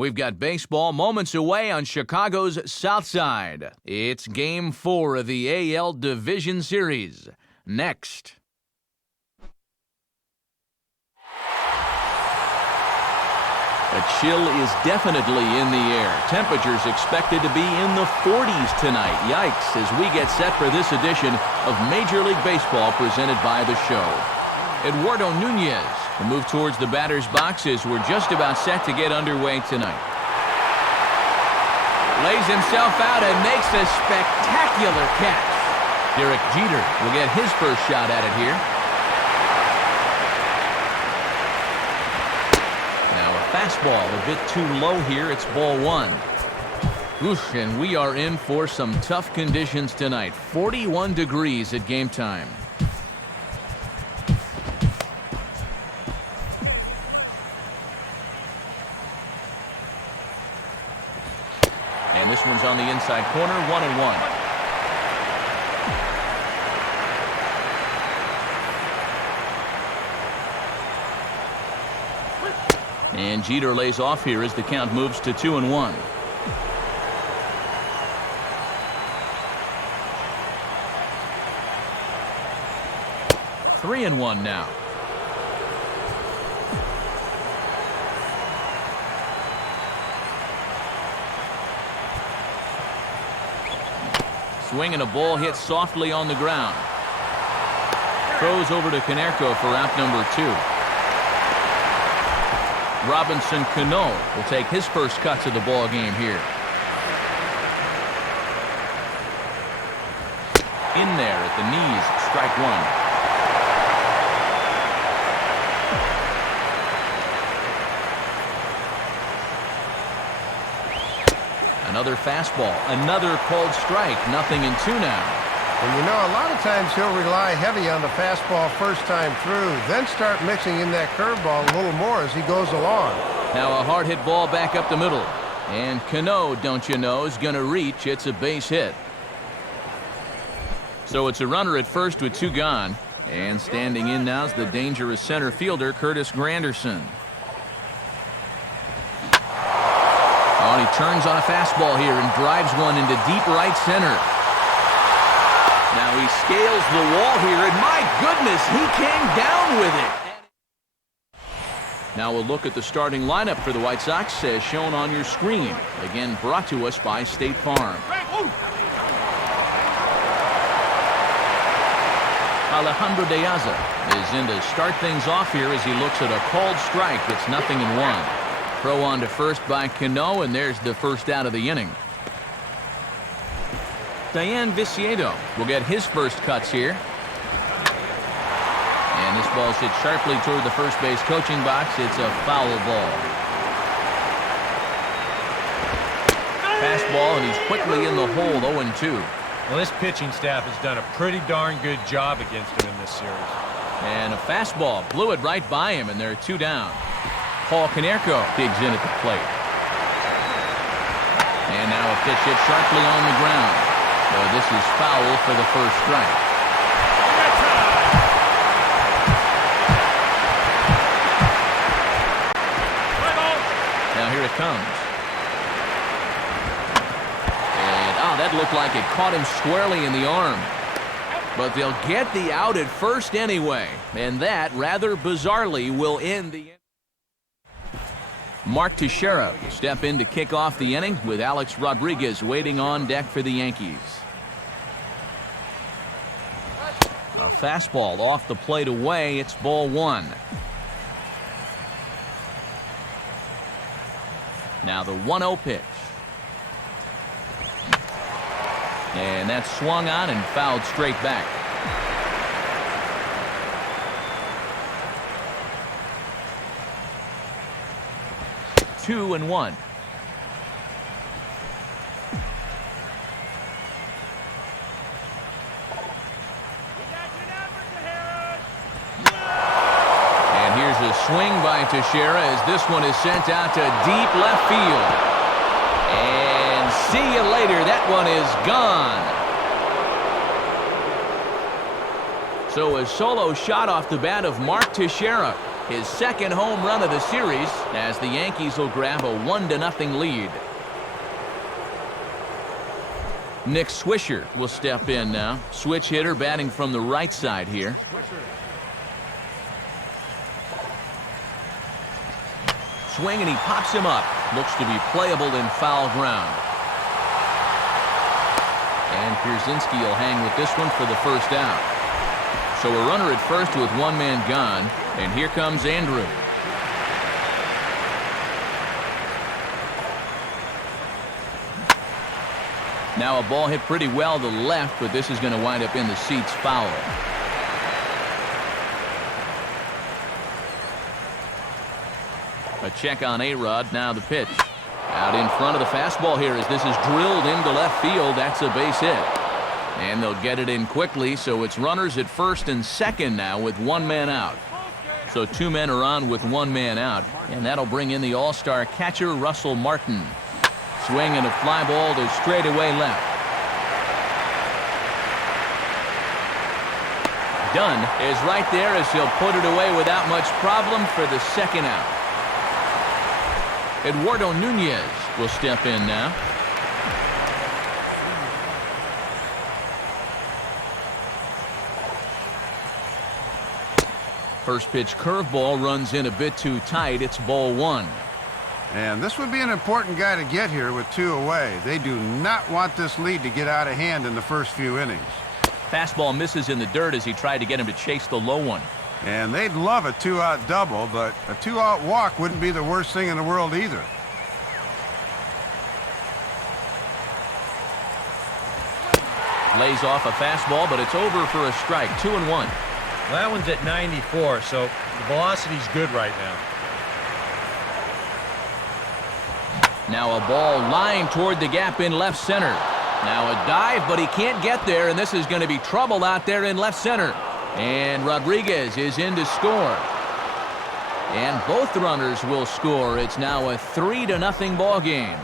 We've got baseball moments away on Chicago's South Side. It's Game 4 of the AL Division Series. Next. A chill is definitely in the air. Temperatures expected to be in the 40s tonight. Yikes, as we get set for this edition of Major League Baseball presented by The Show. Eduardo Nunez will move towards the batter's box as we're just about set to get underway tonight. Lays himself out and makes a spectacular catch. Derek Jeter will get his first shot at it here. Now a fastball a bit too low here. It's ball one. Oof, and we are in for some tough conditions tonight. 41 degrees at game time. And this one's on the inside corner, 1-1. And Jeter lays off here as the count moves to 2-1. Three and one now. Swing and a ball hit softly on the ground. Throws over to Konerko for out number 2. Robinson Cano will take his first cuts of the ball game here. In there at the knees, strike one. Another fastball, another called strike, nothing in 2 now. And you know, a lot of times he'll rely heavy on the fastball first time through, then start mixing in that curveball a little more as he goes along. Now a hard hit ball back up the middle. And Cano, don't you know, is going to reach. It's a base hit. So it's a runner at first with 2 gone. And standing in now is the dangerous center fielder, Curtis Granderson. Oh, and he turns on a fastball here and drives one into deep right center. Now he scales the wall here, and my goodness, he came down with it. Now we'll look at the starting lineup for the White Sox as shown on your screen. Again, brought to us by State Farm. Alejandro De Aza is in to start things off here as he looks at a called strike. It's 0-1. Throw on to first by Cano, and there's the first out of the inning. Diane Viciedo will get his first cuts here. And this ball's hit sharply toward the first base coaching box. It's a foul ball. Fastball, and he's quickly in the hole, 0-2. Well, this pitching staff has done a pretty darn good job against him in this series. And a fastball blew it right by him, and there are 2 down. Paul Konerko digs in at the plate. And now a pitch hit sharply on the ground. So this is foul for the first strike. Now here it comes. And, that looked like it caught him squarely in the arm. But they'll get the out at first anyway. And that, rather bizarrely, will end the inning. Mark Teixeira will step in to kick off the inning with Alex Rodriguez waiting on deck for the Yankees. A fastball off the plate away. It's ball 1. Now the 1-0 pitch. And that's swung on and fouled straight back. Two and 1. And here's a swing by Teixeira as this one is sent out to deep left field. And see you later. That one is gone. So a solo shot off the bat of Mark Teixeira. his second home run of the series, as the Yankees will grab a 1-0 lead. Nick Swisher will step in now. Switch hitter batting from the right side here. Swing, and he pops him up. Looks to be playable in foul ground. And Pierzynski will hang with this one for the first out. So a runner at first with one man gone, and here comes Andrew. Now a ball hit pretty well to the left, but this is going to wind up in the seats foul. A check on A-Rod. Now the pitch. Out in front of the fastball here as this is drilled into left field. That's a base hit. And they'll get it in quickly, so it's runners at first and second now with one man out. So two men are on with one man out, and that'll bring in the all-star catcher Russell Martin. Swing and a fly ball to straightaway left. Dunn is right there as he'll put it away without much problem for the second out. Eduardo Nunez will step in now. First pitch curveball runs in a bit too tight. It's ball one. And this would be an important guy to get here with two away. They do not want this lead to get out of hand in the first few innings. Fastball misses in the dirt as he tried to get him to chase the low one. And they'd love a two-out double, but a two-out walk wouldn't be the worst thing in the world either. Lays off a fastball, but it's over for a strike. 2-1. Well, that one's at 94, so the velocity's good right now. Now a ball lined toward the gap in left center. Now a dive, but he can't get there, and this is going to be trouble out there in left center. And Rodriguez is in to score. And both runners will score. It's now a 3-0 ball game.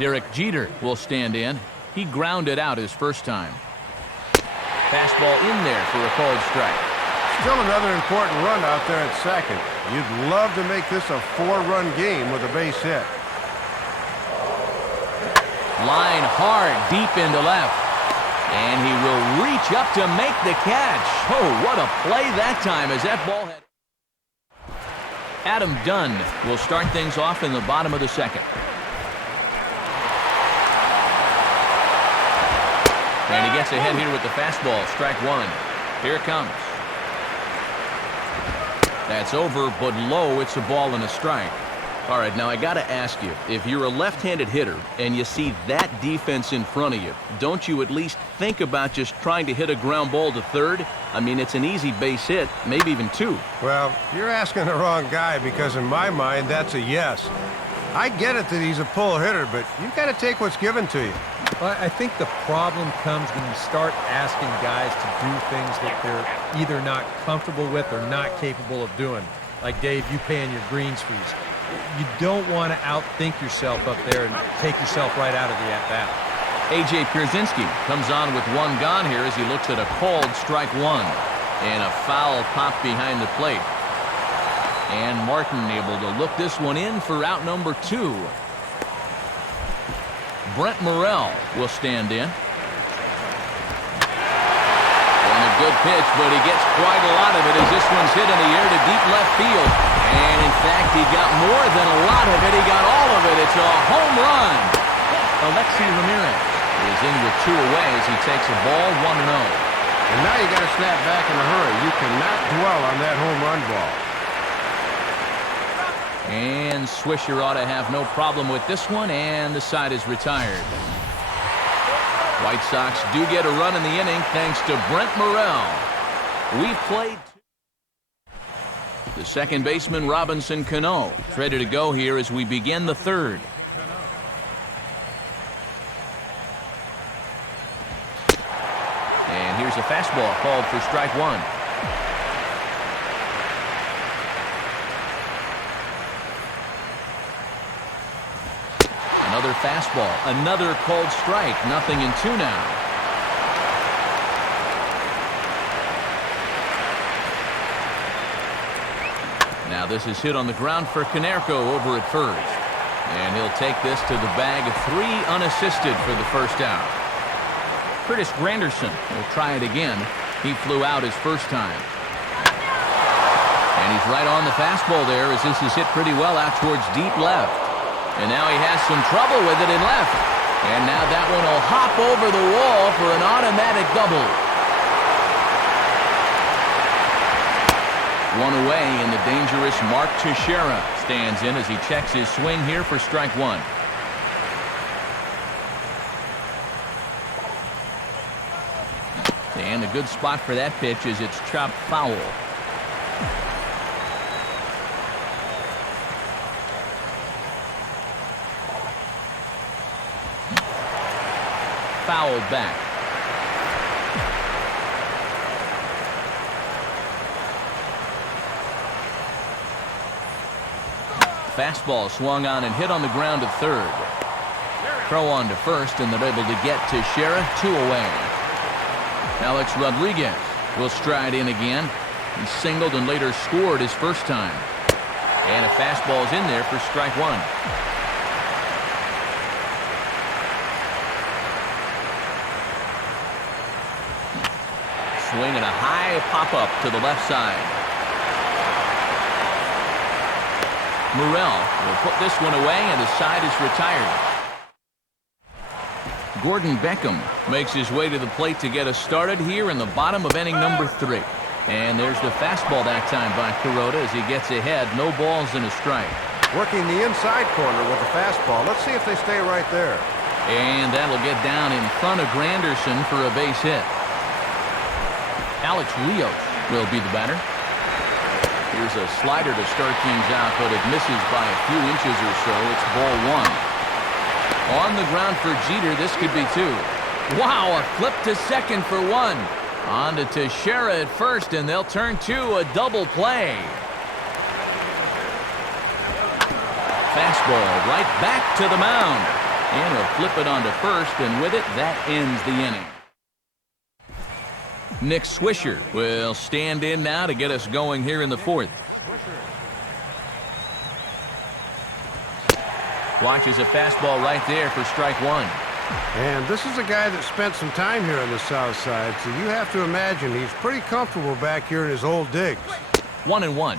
Derek Jeter will stand in. He grounded out his first time. Fastball in there for a called strike. Still another important run out there at second. You'd love to make this a 4-run game with a base hit. Line hard deep into left. And he will reach up to make the catch. Oh, what a play that time as that ball had. Adam Dunn will start things off in the bottom of the second. And he gets ahead here with the fastball. Strike one. Here it comes. That's over, but low. It's a ball and a strike. All right, now I got to ask you, if you're a left-handed hitter and you see that defense in front of you, don't you at least think about just trying to hit a ground ball to third? I mean, it's an easy base hit, maybe even two. Well, you're asking the wrong guy because in my mind, that's a yes. I get it that he's a pull hitter, but you got to take what's given to you. Well, I think the problem comes when you start asking guys to do things that they're either not comfortable with or not capable of doing. Like, Dave, you paying your greens fees. You don't want to outthink yourself up there and take yourself right out of the at-bat. A.J. Pierzynski comes on with one gone here as he looks at a called strike one. And a foul pop behind the plate. And Martin able to look this one in for out number two. Brent Morrell will stand in. And a good pitch, but he gets quite a lot of it as this one's hit in the air to deep left field. And in fact, he got more than a lot of it. He got all of it. It's a home run. Alexi Ramirez is in with two away as he takes a ball 1-0. And now you got to snap back in a hurry. You cannot dwell on that home run ball. And Swisher ought to have no problem with this one, and the side is retired. White Sox do get a run in the inning thanks to Brent Morrell. We've played the second baseman, Robinson Cano, ready to go here as we begin the third. And here's a fastball called for strike one. Another fastball, another called strike, 0-2 now. Now this is hit on the ground for Konerko over at first. And he'll take this to the bag of 3 unassisted for the first out. Curtis Granderson will try it again. He flew out his first time. And he's right on the fastball there as this is hit pretty well out towards deep left. And now he has some trouble with it in left. And now that one will hop over the wall for an automatic double. One away, and the dangerous Mark Teixeira stands in as he checks his swing here for strike 1. And a good spot for that pitch as it's chopped foul. Fouled back. Fastball swung on and hit on the ground to third. Throw on to first, and they're able to get Teixeira 2 away. Alex Rodriguez will stride in again. He singled and later scored his first time. And a fastball's in there for strike 1. Swing and a high pop-up to the left side. Morrell will put this one away, and the side is retired. Gordon Beckham makes his way to the plate to get us started here in the bottom of inning number 3. And there's the fastball that time by Kuroda as he gets ahead. No balls and a strike. Working the inside corner with the fastball. Let's see if they stay right there. And that'll get down in front of Granderson for a base hit. Alex Rios will be the batter. Here's a slider to start things out, but it misses by a few inches or so. It's ball 1. On the ground for Jeter, this could be 2. Wow, a flip to second for 1. On to Teixeira at first, and they'll turn to a double play. Fastball right back to the mound. And he'll flip it onto first, and with it, that ends the inning. Nick Swisher will stand in now to get us going here in the 4th. Watches a fastball right there for strike 1. And this is a guy that spent some time here on the south side, so you have to imagine he's pretty comfortable back here in his old digs. 1-1.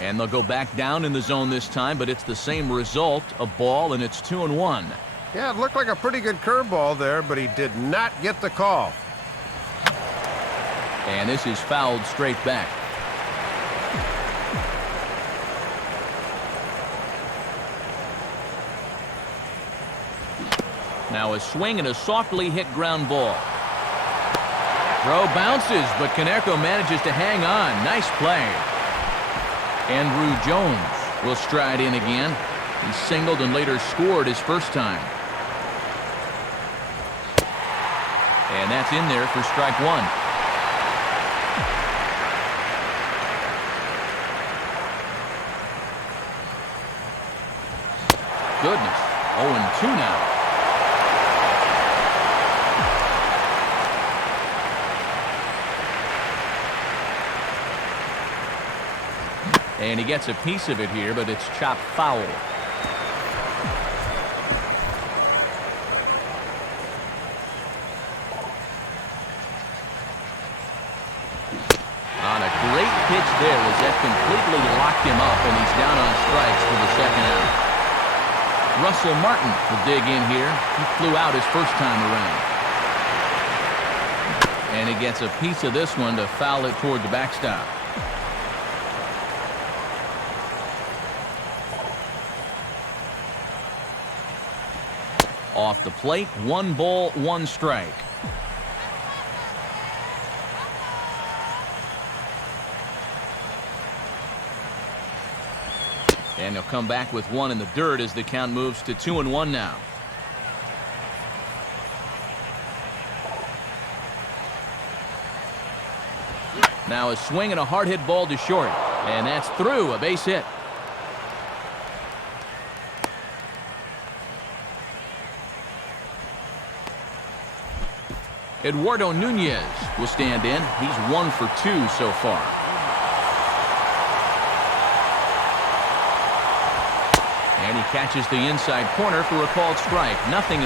And they'll go back down in the zone this time, but it's the same result, a ball, and it's 2-1. Yeah, it looked like a pretty good curveball there, but he did not get the call. And this is fouled straight back. Now a swing and a softly hit ground ball. Throw bounces, but Konerko manages to hang on. Nice play. Andrew Jones will stride in again. He singled and later scored his first time. And that's in there for strike 1. Goodness, 0-2 now. And he gets a piece of it here, but it's chopped foul. On a great pitch there as that completely locked him up, and he's down on strikes for the second out. Russell Martin will dig in here. He flew out his first time around. And he gets a piece of this one to foul it toward the backstop. Off the plate, 1 ball, 1 strike. And he'll come back with 1 in the dirt as the count moves to 2-1 now. Now a swing and a hard hit ball to short. And that's through, a base hit. Eduardo Nunez will stand in. He's 1 for 2 so far. And he catches the inside corner for a called strike. 0-1.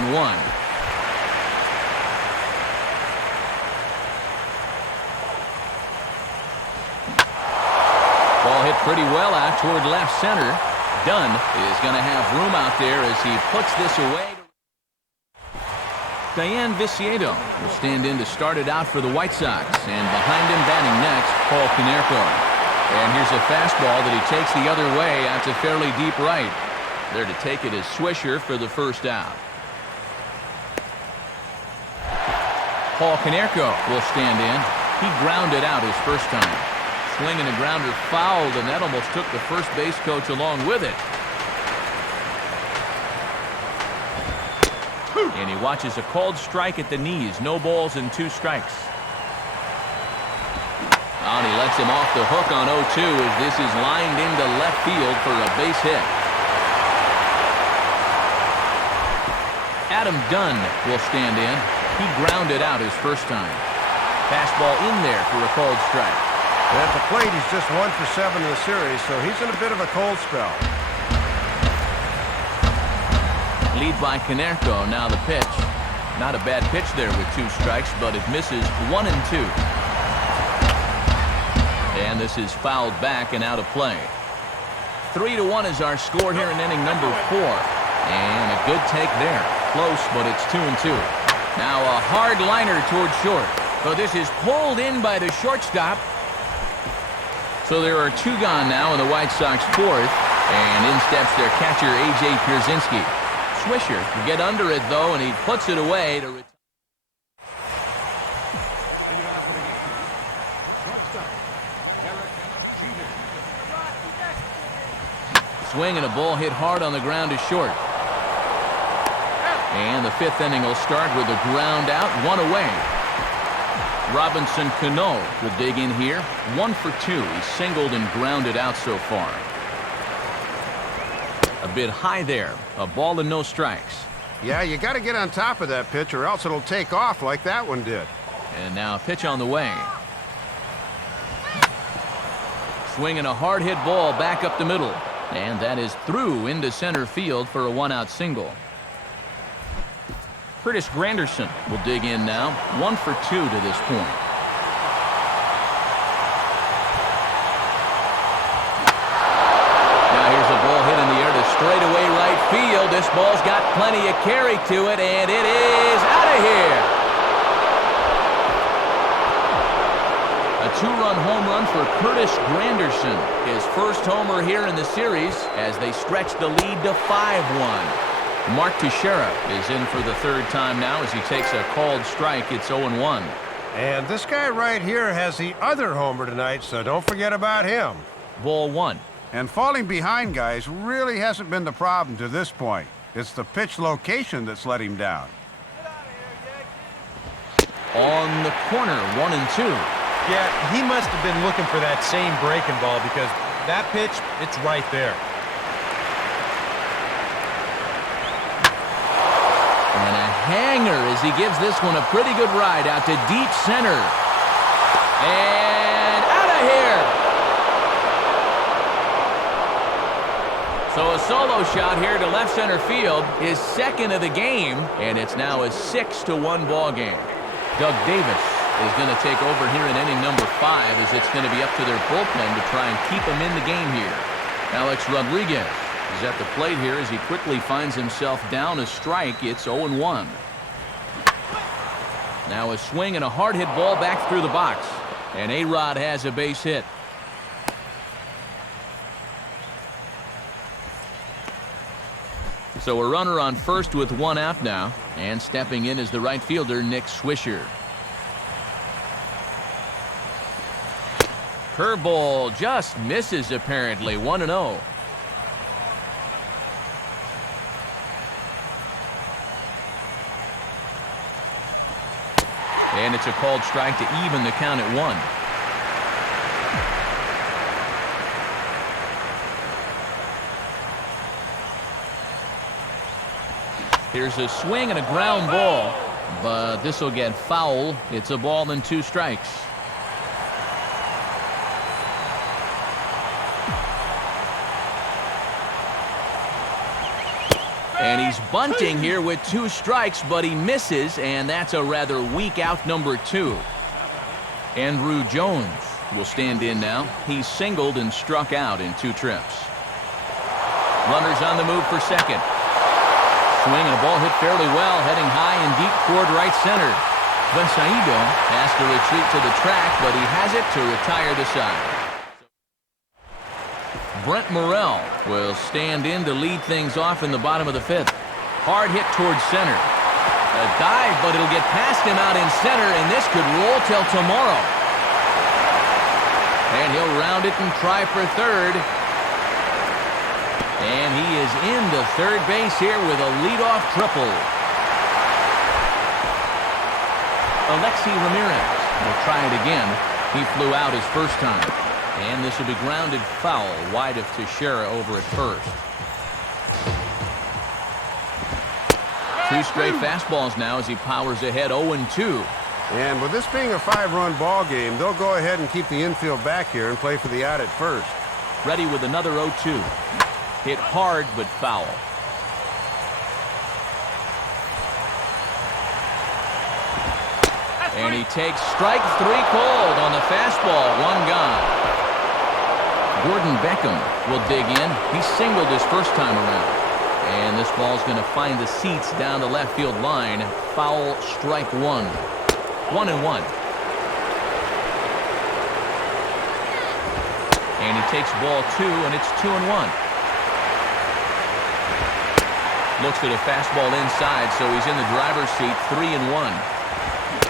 Ball hit pretty well out toward left center. Dunn is going to have room out there as he puts this away. Diane Viciedo will stand in to start it out for the White Sox. And behind him batting next, Paul Konerko. And here's a fastball that he takes the other way out to fairly deep right. There to take it is Swisher for the first out. Paul Konerko will stand in. He grounded out his first time. Swinging a grounder fouled, and that almost took the first base coach along with it. And he watches a called strike at the knees. No balls and 2 strikes. And he lets him off the hook on 0-2 as this is lined into left field for a base hit. Adam Dunn will stand in. He grounded out his first time. Fastball in there for a called strike. At the plate, he's just 1 for 7 in the series, so he's in a bit of a cold spell. Lead by Konerko. Now the pitch. Not a bad pitch there with 2 strikes, but it misses 1 and 2. And this is fouled back and out of play. 3-1 is our score here in inning number 4. And a good take there. Close, but it's 2 and 2. Now a hard liner toward short. But this is pulled in by the shortstop. So there are 2 gone now in the White Sox 4th. And in steps their catcher, A.J. Pierzynski. Swisher can get under it, though, and he puts it away to retire. Swing and a ball hit hard on the ground to short. And the 5th inning will start with a ground out, 1 away. Robinson Cano will dig in here. 1 for 2. He's singled and grounded out so far. A bit high there. A ball and no strikes. Yeah, you got to get on top of that pitch or else it'll take off like that one did. And now a pitch on the way. Swinging a hard hit ball back up the middle. And that is through into center field for a 1-out single. Curtis Granderson will dig in now. 1 for 2 to this point. Now here's a ball hit in the air to straightaway right field. This ball's got plenty of carry to it, and it is out of here. A 2-run home run for Curtis Granderson. His first homer here in the series as they stretch the lead to 5-1. Mark Teixeira is in for the 3rd time now as he takes a called strike. It's 0-1. And this guy right here has the other homer tonight, so don't forget about him. Ball 1. And falling behind, guys, really hasn't been the problem to this point. It's the pitch location that's let him down. On the corner, 1 and 2. Yeah, he must have been looking for that same breaking ball because that pitch, it's right there. And a hanger as he gives this one a pretty good ride out to deep center. And out of here. So a solo shot here to left center field, his 2nd of the game, and it's now a 6-1 ball game. Doug Davis is going to take over here in inning number 5 as it's going to be up to their bullpen to try and keep him in the game here. Alex Rodriguez is at the plate here as he quickly finds himself down a strike. It's 0-1. Now a swing and a hard hit ball back through the box. And A-Rod has a base hit. So a runner on first with 1 out now. And stepping in is the right fielder, Nick Swisher. Curveball just misses apparently. 1-0. And it's a called strike to even the count at 1. Here's a swing and a ground ball. but this will get foul. It's a ball and 2 strikes. And he's bunting here with 2 strikes, but he misses, and that's a rather weak out number 2. Andrew Jones will stand in now. He's singled and struck out in 2 trips. Runners on the move for second. Swing and a ball hit fairly well, heading high and deep toward right center. Vesaido has to retreat to the track, but he has it to retire the side. Brent Morrell will stand in to lead things off in the bottom of the 5th. Hard hit towards center. A dive, but it'll get past him out in center, and this could roll till tomorrow. And he'll round it and try for third. And he is into third base here with a leadoff triple. Alexi Ramirez will try it again. He flew out his first time. And this will be grounded foul wide of Teixeira over at first. 2 straight fastballs now as he powers ahead 0-2. And with this being a 5-run ball game, they'll go ahead and keep the infield back here and play for the out at first. Ready with another 0-2. Hit hard but foul. And he takes strike 3 cold on the fastball. 1 gone. Gordon Beckham will dig in. He singled his first time around. And this ball's going to find the seats down the left field line. Foul, strike 1. 1-1. And he takes ball 2, and it's 2-1. Looks at a fastball inside, so he's in the driver's seat. 3-1.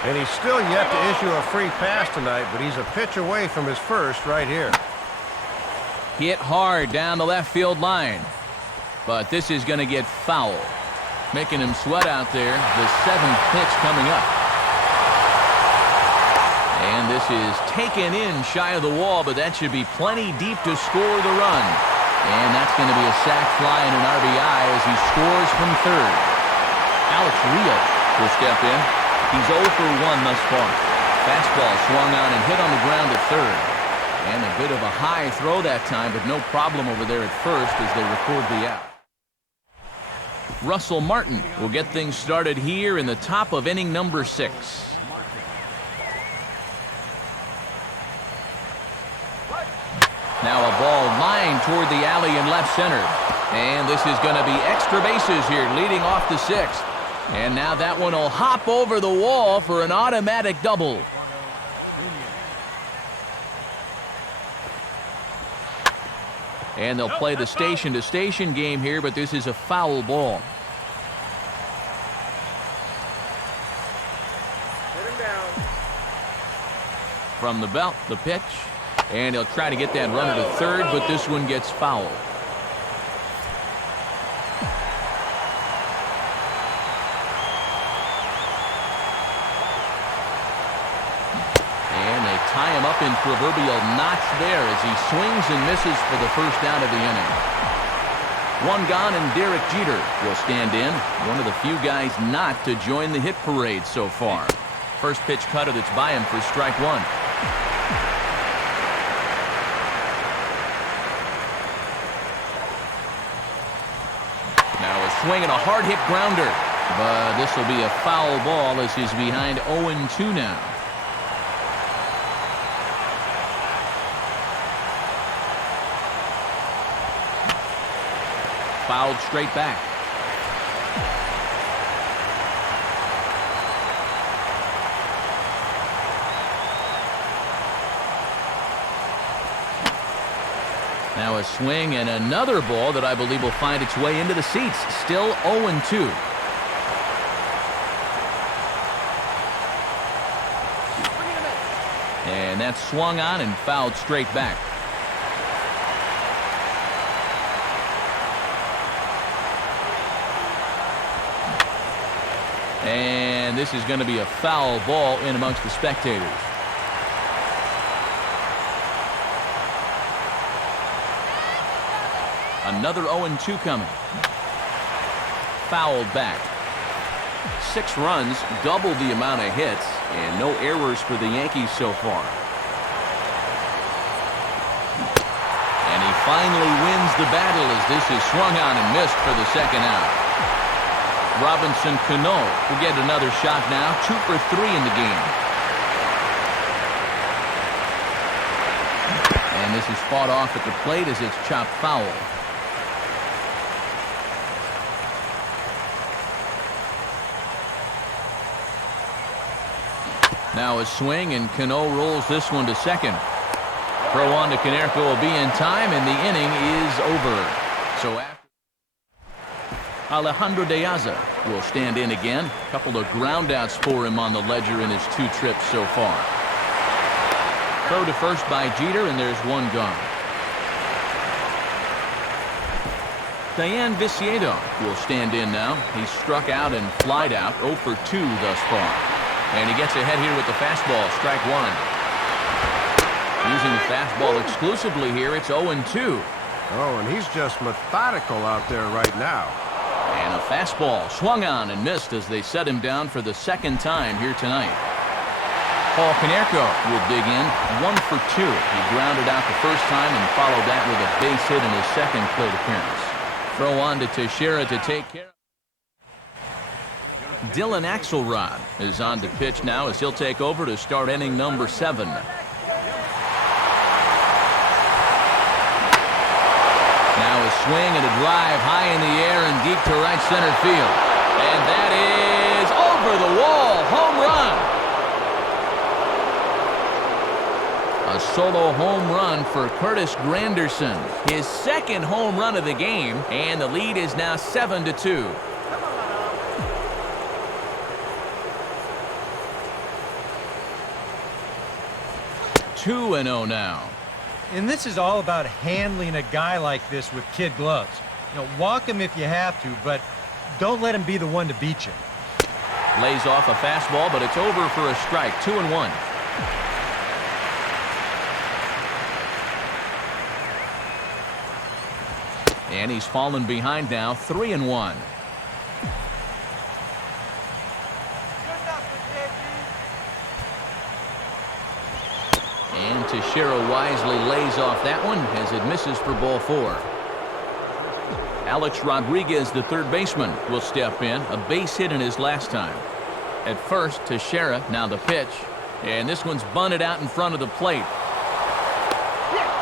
And he's still yet to issue a free pass tonight, but he's a pitch away from his first right here. Hit hard down the left field line. But this is going to get foul. Making him sweat out there. The 7th pitch coming up. And this is taken in shy of the wall, but that should be plenty deep to score the run. And that's going to be a sac fly and an RBI as he scores from third. Alex Rios will step in. He's 0 for 1 thus far. Fastball swung on and hit on the ground at third. And a bit of a high throw that time, but no problem over there at first as they record the out. Russell Martin will get things started here in the top of inning number 6. Now a ball lined toward the alley in left center. And this is going to be extra bases here leading off the 6th. And now that one will hop over the wall for an automatic double. And they'll play the station-to-station game here, but this is a foul ball. From the belt, the pitch. And he'll try to get that runner to third, but this one gets fouled. Tie him up in proverbial knots there as he swings and misses for the first out of the inning. 1 gone, and Derek Jeter will stand in. One of the few guys not to join the hit parade so far. First pitch cutter that's by him for strike 1. Now a swing and a hard hit grounder. But this will be a foul ball as he's behind 0-2 now. Fouled straight back. Now a swing and another ball that I believe will find its way into the seats. Still 0-2. And that's swung on and fouled straight back. And this is going to be a foul ball in amongst the spectators. Another 0-2 coming. Fouled back. 6 runs, double the amount of hits, and no errors for the Yankees so far. And he finally wins the battle as this is swung on and missed for the second out. Robinson Cano will get another shot now, 2 for 3 in the game. And this is fought off at the plate as it's chopped foul. Now a swing, and Cano rolls this one to second. Throw on to Konerko will be in time, and the inning is over. So after Alejandro De Aza will stand in again. A couple of groundouts for him on the ledger in his 2 trips so far. Throw to first by Jeter, and there's 1 gone. Diane Viciedo will stand in now. He's struck out and flied out, 0 for 2 thus far. And he gets ahead here with the fastball, strike 1. Using the fastball exclusively here, it's 0-2. Oh, and he's just methodical out there right now. And a fastball swung on and missed as they set him down for the 2nd time here tonight. Paul Konerko will dig in, 1 for 2. He grounded out the first time and followed that with a base hit in his 2nd plate appearance. Throw on to Teixeira to take care of. Dylan Axelrod is on to pitch now as he'll take over to start inning number 7. Now a swing and a drive high in the air and deep to right center field. And that is over the wall, home run. A solo home run for Curtis Granderson. His 2nd home run of the game, and the lead is now 7-2. 2-0 now. And this is all about handling a guy like this with kid gloves. Walk him if you have to, but don't let him be the one to beat you. Lays off a fastball, but it's over for a strike. 2-1. And he's fallen behind now, 3-1. And Teixeira wisely lays off that one as it misses for ball 4. Alex Rodriguez, the 3rd baseman, will step in. A base hit in his last time. At first, Teixeira, now the pitch. And this one's bunted out in front of the plate.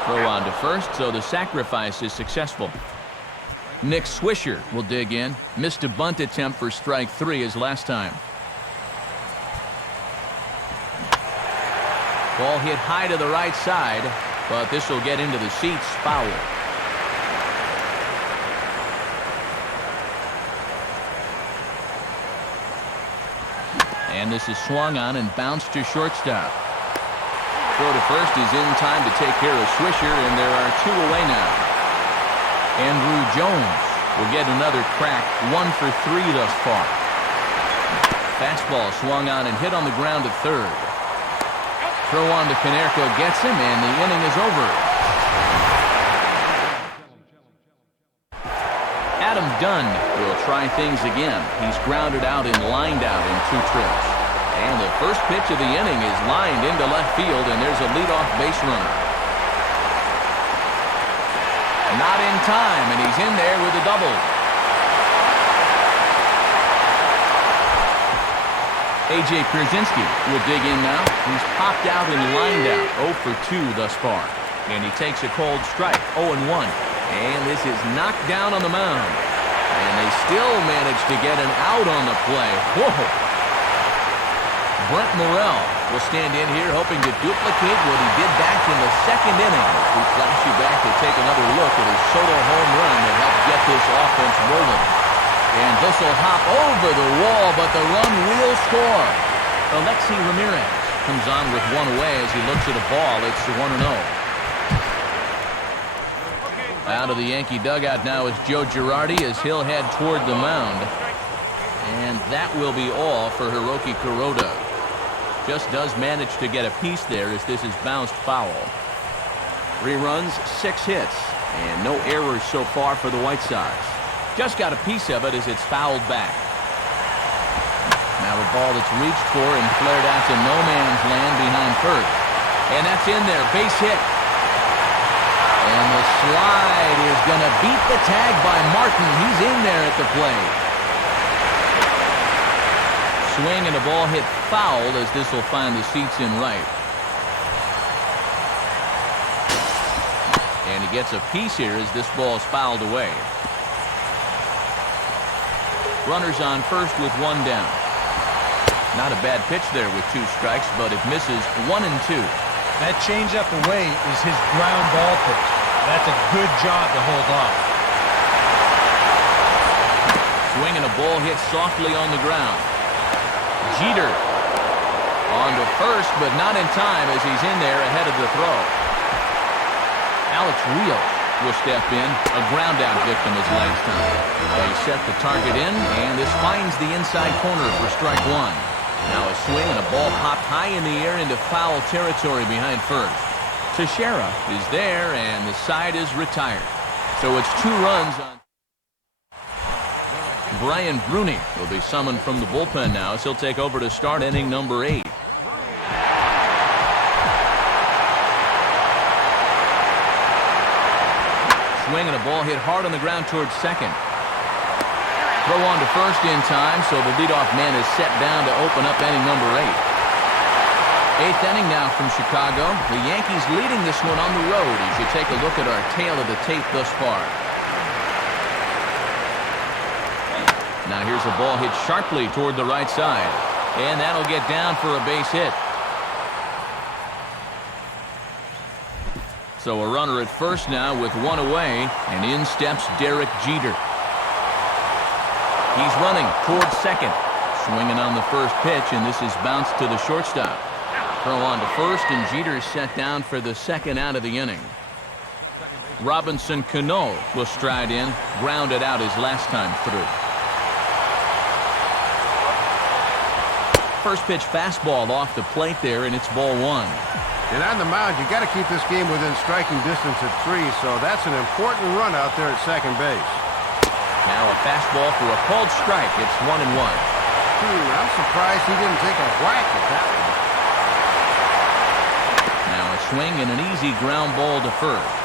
Throw on to first, so the sacrifice is successful. Nick Swisher will dig in. Missed a bunt attempt for strike 3 his last time. Ball hit high to the right side, but this will get into the seats, foul. And this is swung on and bounced to shortstop. Throw to first is in time to take care of Swisher, and there are 2 away now. Andrew Jones will get another crack, 1 for 3 thus far. Fastball swung on and hit on the ground to third. Throw on to Konerko gets him, and the inning is over. Adam Dunn will try things again. He's grounded out and lined out in 2 trips. And the first pitch of the inning is lined into left field, and there's a leadoff base runner. Not in time, and he's in there with a double. A.J. Pierzynski will dig in now. He's popped out and lined out, 0 for 2 thus far. And he takes a cold strike, 0-1. And this is knocked down on the mound. And they still manage to get an out on the play. Whoa! Brent Morel will stand in here hoping to duplicate what he did back in the 2nd inning. We flash you back to take another look at his solo home run that helped get this offense rolling. And this will hop over the wall, but the run will score. Alexi Ramirez comes on with 1 away as he looks at a ball. It's 1-0. Out of the Yankee dugout now is Joe Girardi as he'll head toward the mound. And that will be all for Hiroki Kuroda. Just does manage to get a piece there as this is bounced foul. 3 runs, 6 hits, and no errors so far for the White Sox. Just got a piece of it as it's fouled back. Now a ball that's reached for and flared out to no man's land behind first. And that's in there. Base hit. And the slide is going to beat the tag by Martin. He's in there at the plate. Swing and a ball hit foul as this will find the seats in right. And he gets a piece here as this ball is fouled away. Runners on first with one down. Not a bad pitch there with 2 strikes, but it misses 1 and 2. That changeup away is his ground ball pitch. That's a good job to hold off. Swing and a ball hit softly on the ground. Jeter on to first, but not in time as he's in there ahead of the throw. Alex Rios will step in, a ground-out victim his last time. They set the target in, and this finds the inside corner for strike 1. Now a swing and a ball popped high in the air into foul territory behind first. Teixeira is there, and the side is retired. So it's 2 runs on. Brian Bruni will be summoned from the bullpen now as he'll take over to start inning number 8. Swing and a ball hit hard on the ground towards second. Throw on to first in time, so the leadoff man is set down to open up inning number 8. 8th inning now from Chicago. The Yankees leading this one on the road as you take a look at our tail of the tape thus far. Now here's a ball hit sharply toward the right side, and that'll get down for a base hit. So a runner at first now with 1 away, and in steps Derek Jeter. He's running towards second, swinging on the first pitch, and this is bounced to the shortstop. Throw on to first, and Jeter's set down for the second out of the inning. Robinson Cano will stride in, grounded out his last time through. First pitch fastball off the plate there, and it's ball 1. And on the mound, you got to keep this game within striking distance at 3, so that's an important run out there at second base. Now a fastball for a called strike. It's 1-1. I'm surprised he didn't take a whack at that one. Now a swing and an easy ground ball to first.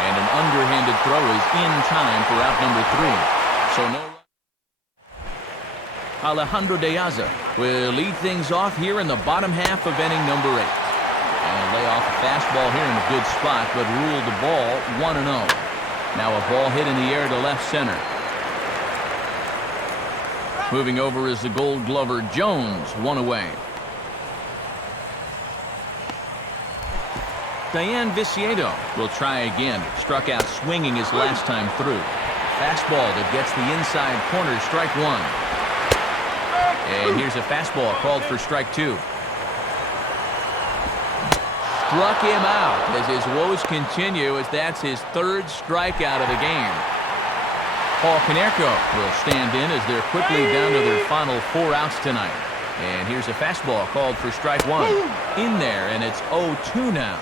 And an underhanded throw is in time for out number 3. So no. Alejandro De Aza will lead things off here in the bottom half of inning number 8. And he'll lay off a fastball here in a good spot, but ruled the ball 1-0. Now a ball hit in the air to left center. Moving over is the Gold Glover Jones, 1 away. Diane Viciedo will try again. Struck out swinging his last time through. Fastball that gets the inside corner, strike 1. And here's a fastball called for strike 2. Struck him out as his woes continue, as that's his 3rd strikeout of the game. Paul Konerko will stand in as they're quickly down to their final 4 outs tonight. And here's a fastball called for strike 1. In there, and it's 0-2 now.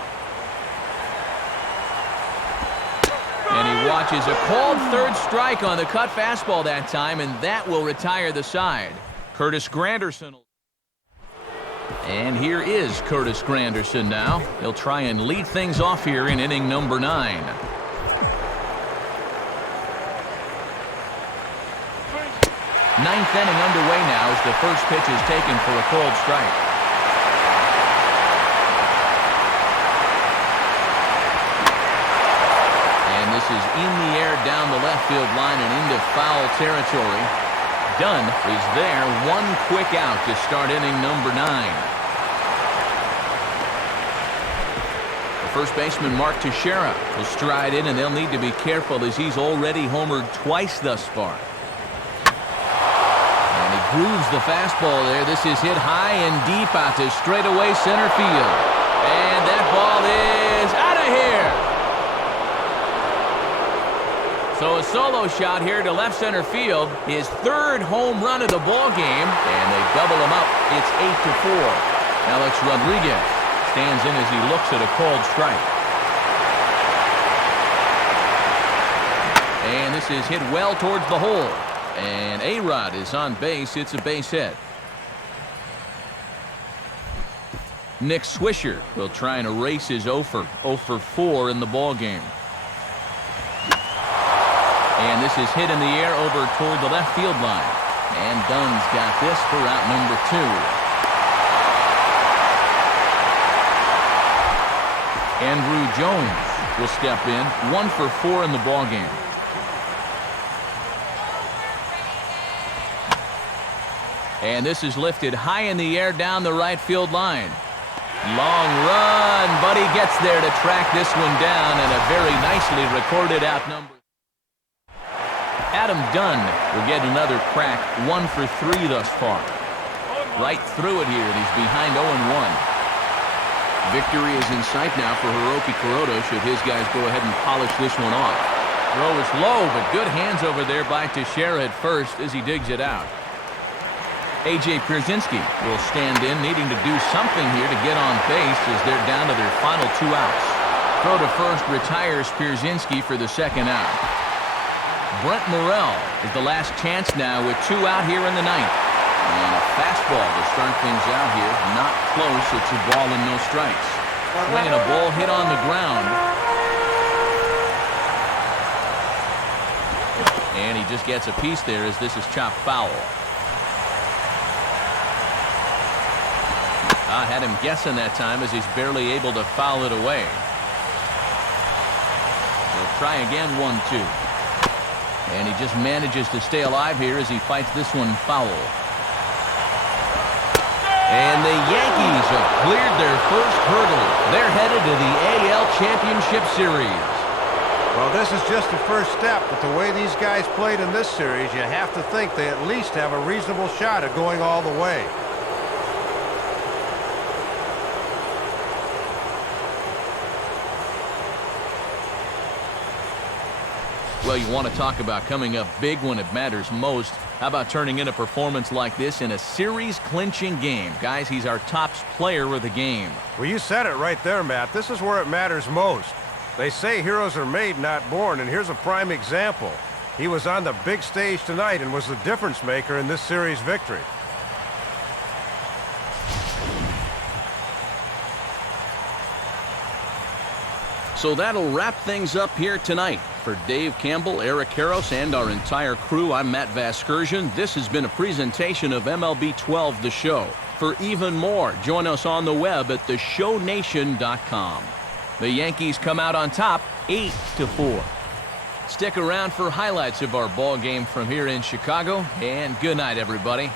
And he watches a called 3rd strike on the cut fastball that time, and that will retire the side. Curtis Granderson. And here is Curtis Granderson now. He'll try and lead things off here in inning number 9. 9th inning underway now as the first pitch is taken for a called strike. And this is in the air down the left field line and into foul territory. Dunn is there, 1 quick out to start inning number 9. The first baseman, Mark Teixeira, will stride in, and they'll need to be careful as he's already homered twice thus far. And he grooves the fastball there. This is hit high and deep out to straightaway center field. And that ball is out of here. So a solo shot here to left center field, his 3rd home run of the ball game, and they double him up. It's 8-4. Alex Rodriguez stands in as he looks at a called strike. And this is hit well towards the hole. And A-Rod is on base. It's a base hit. Nick Swisher will try and erase his 0 for 4 in the ball game. And this is hit in the air over toward the left field line. And Dunn's got this for out number 2. Andrew Jones will step in, 1 for 4 in the ball game. And this is lifted high in the air down the right field line. Long run, but he gets there to track this one down, and a very nicely recorded out number. Adam Dunn will get another crack, 1 for 3 thus far. Right through it here, and he's behind 0-1. Victory is in sight now for Hiroki Kuroda should his guys go ahead and polish this one off. Throw is low, but good hands over there by Teixeira at first as he digs it out. A.J. Pierzynski will stand in, needing to do something here to get on base as they're down to their final 2 outs. Throw to first retires Pierzynski for the second out. Brent Morrell is the last chance now with 2 out here in the 9th. And a fastball to start things out here. Not close. It's a ball and no strikes. Swinging a ball hit on the ground. And he just gets a piece there as this is chopped foul. I had him guessing that time as he's barely able to foul it away. He'll try again, 1-2. And he just manages to stay alive here as he fights this one foul. And the Yankees have cleared their first hurdle. They're headed to the AL Championship Series. Well, this is just the first step, but the way these guys played in this series, you have to think they at least have a reasonable shot at going all the way. Well, you want to talk about coming up big when it matters most. How about turning in a performance like this in a series-clinching game? Guys, he's our top player of the game. Well, you said it right there, Matt. This is where it matters most. They say heroes are made, not born, and here's a prime example. He was on the big stage tonight and was the difference maker in this series victory. So that'll wrap things up here tonight. For Dave Campbell, Eric Harros, and our entire crew, I'm Matt Vasgersian. This has been a presentation of MLB 12 The Show. For even more, join us on the web at theshownation.com. The Yankees come out on top, 8-4. Stick around for highlights of our ball game from here in Chicago, and good night, everybody.